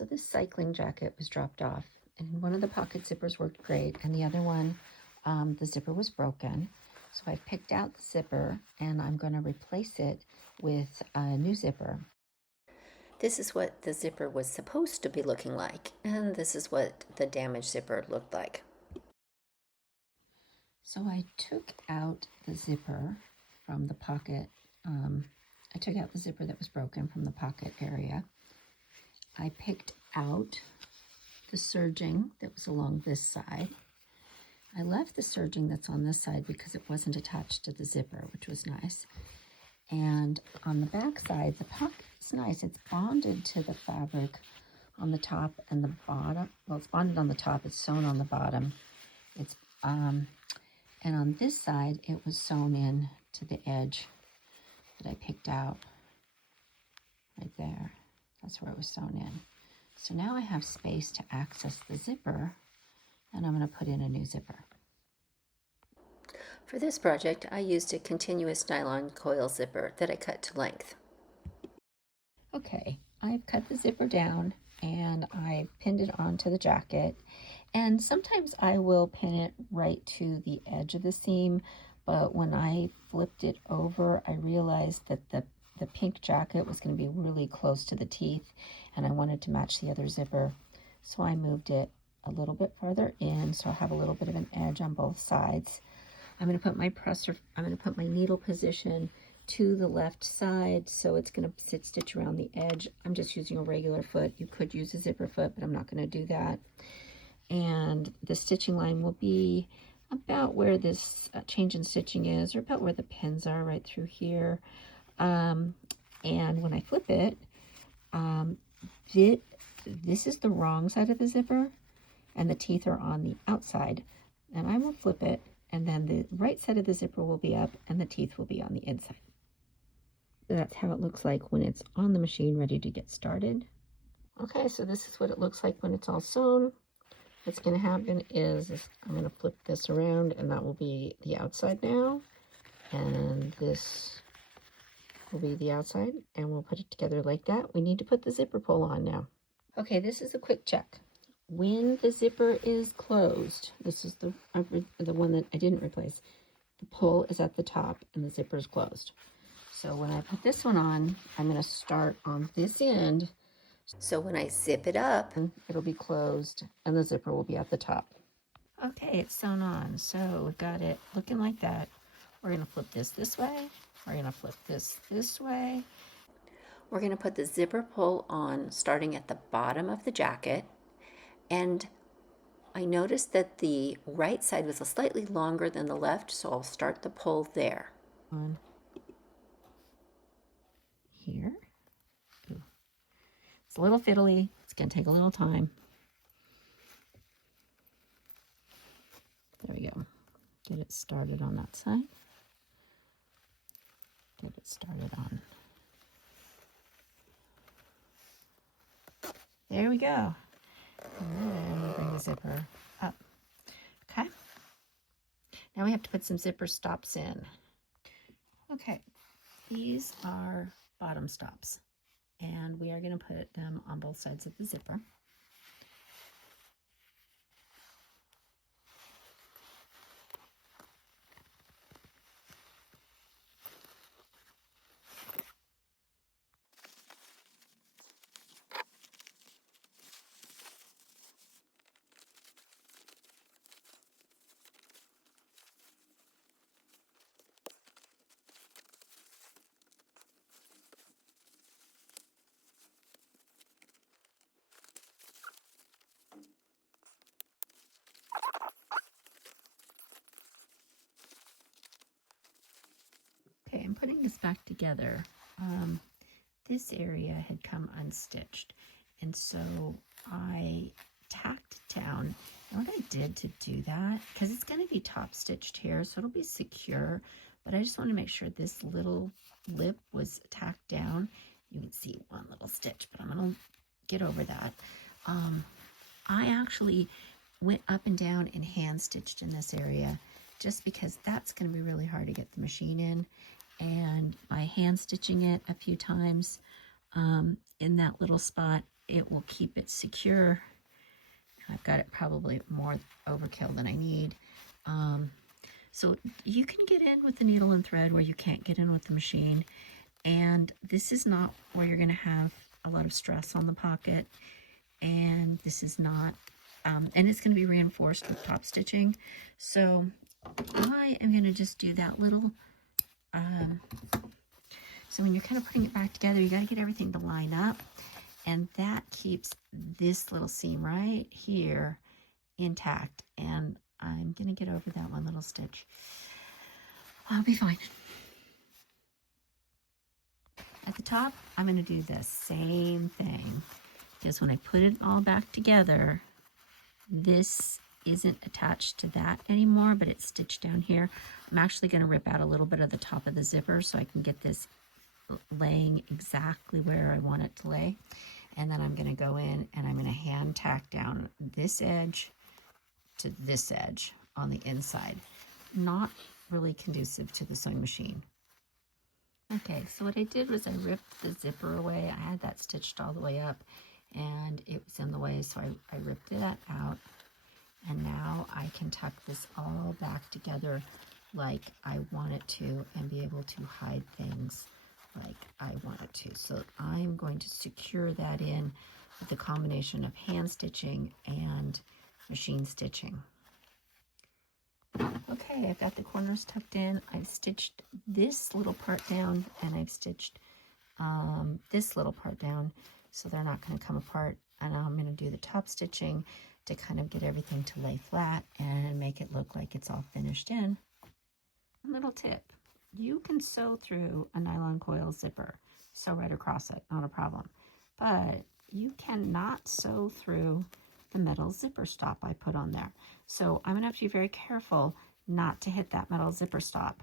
So this cycling jacket was dropped off, and one of the pocket zippers worked great, and the other one, the zipper was broken. So I picked out the zipper, and I'm going to replace it with a new zipper. This is what the zipper was supposed to be looking like, and this is what the damaged zipper looked like. So I took out the zipper from the pocket. I took out the zipper that was broken from the pocket area. I picked out the serging that was along this side. I left the serging that's on this side because it wasn't attached to the zipper, which was nice. And on the back side, the pocket's nice. It's bonded to the fabric on the top and the bottom. Well, it's bonded on the top. It's sewn on the bottom. It's and on this side, it was sewn in to the edge that I picked out right there. That's where it was sewn in. So now I have space to access the zipper, and I'm going to put in a new zipper. For this project, I used a continuous nylon coil zipper that I cut to length. Okay, I've cut the zipper down and I pinned it onto the jacket. And sometimes I will pin it right to the edge of the seam, but when I flipped it over, I realized that the pink jacket was going to be really close to the teeth, and I wanted to match the other zipper. So I moved it a little bit farther in, so I have a little bit of an edge on both sides. I'm going to put my needle position to the left side, so it's going to sit stitch around the edge. I'm just using a regular foot. You could use a zipper foot, but I'm not going to do that. And the stitching line will be about where this change in stitching is, or about where the pins are, right through here. And when I flip it, this is the wrong side of the zipper, and the teeth are on the outside. And I will flip it, and then the right side of the zipper will be up, and the teeth will be on the inside. That's how it looks like when it's on the machine ready to get started. Okay, so this is what it looks like when it's all sewn. What's going to happen is I'm going to flip this around, and that will be the outside now, and this will be the outside, and we'll put it together like that. We need to put the zipper pull on now. Okay, this is a quick check. When the zipper is closed, this is the one that I didn't replace, the pull is at the top and the zipper is closed. So when I put this one on, I'm going to start on this end. So when I zip it up, it'll be closed and the zipper will be at the top. Okay, it's sewn on. So we've got it looking like that. We're going to flip this way. We're going to flip this way. we're going to put the zipper pull on starting at the bottom of the jacket. And I noticed that the right side was slightly longer than the left, so I'll start the pull there. On here. Ooh. It's a little fiddly. It's going to take a little time. There we go. Get it started on that side. Get it started on. There we go. And then we bring the zipper up. Okay. Now we have to put some zipper stops in. Okay. These are bottom stops, and we are going to put them on both sides of the zipper. Okay, I'm putting this back together. This area had come unstitched, and so I tacked down. And what I did to do that, because it's going to be top stitched here, so it'll be secure, but I just want to make sure this little lip was tacked down. You can see one little stitch, but I'm going to get over that. I actually went up and down and hand stitched in this area, just because that's going to be really hard to get the machine in. And by hand stitching it a few times in that little spot, it will keep it secure. I've got it probably more overkill than I need. So you can get in with the needle and thread where you can't get in with the machine. And this is not where you're going to have a lot of stress on the pocket. And this is not, and it's going to be reinforced with top stitching. So I am going to just do that little, so when you're kind of putting it back together, you got to get everything to line up. And that keeps this little seam right here intact. And I'm going to get over that one little stitch. I'll be fine. At the top, I'm going to do the same thing. Because when I put it all back together, this isn't attached to that anymore, but it's stitched down here. I'm actually going to rip out a little bit of the top of the zipper so I can get this laying exactly where I want it to lay. And then I'm going to go in and I'm going to hand tack down this edge to this edge on the inside. Not really conducive to the sewing machine. Okay, so what I did was I ripped the zipper away. I had that stitched all the way up and it was in the way, so I ripped that out. And now I can tuck this all back together like I want it to and be able to hide things like I want it to. So I'm going to secure that in with a combination of hand stitching and machine stitching. Okay, I've got the corners tucked in. I've stitched this little part down and I've stitched this little part down so they're not going to come apart. And now I'm going to do the top stitching to kind of get everything to lay flat and make it look like it's all finished in. A little tip, you can sew through a nylon coil zipper, sew right across it, not a problem. But you cannot sew through the metal zipper stop I put on there. So I'm gonna have to be very careful not to hit that metal zipper stop.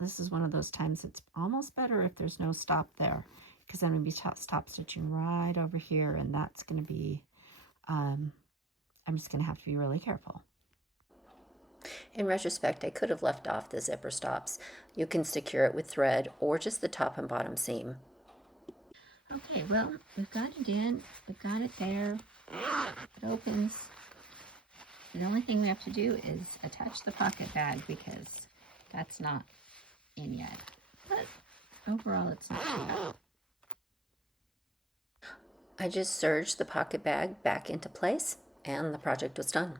This is one of those times it's almost better if there's no stop there, because I'm gonna be stop stitching right over here, and that's gonna be, I'm just gonna have to be really careful. In retrospect, I could have left off the zipper stops. You can secure it with thread or just the top and bottom seam. Okay, well, we've got it in, we've got it there, it opens. The only thing we have to do is attach the pocket bag because that's not in yet. But overall, it's not too bad. I just serged the pocket bag back into place and the project was done.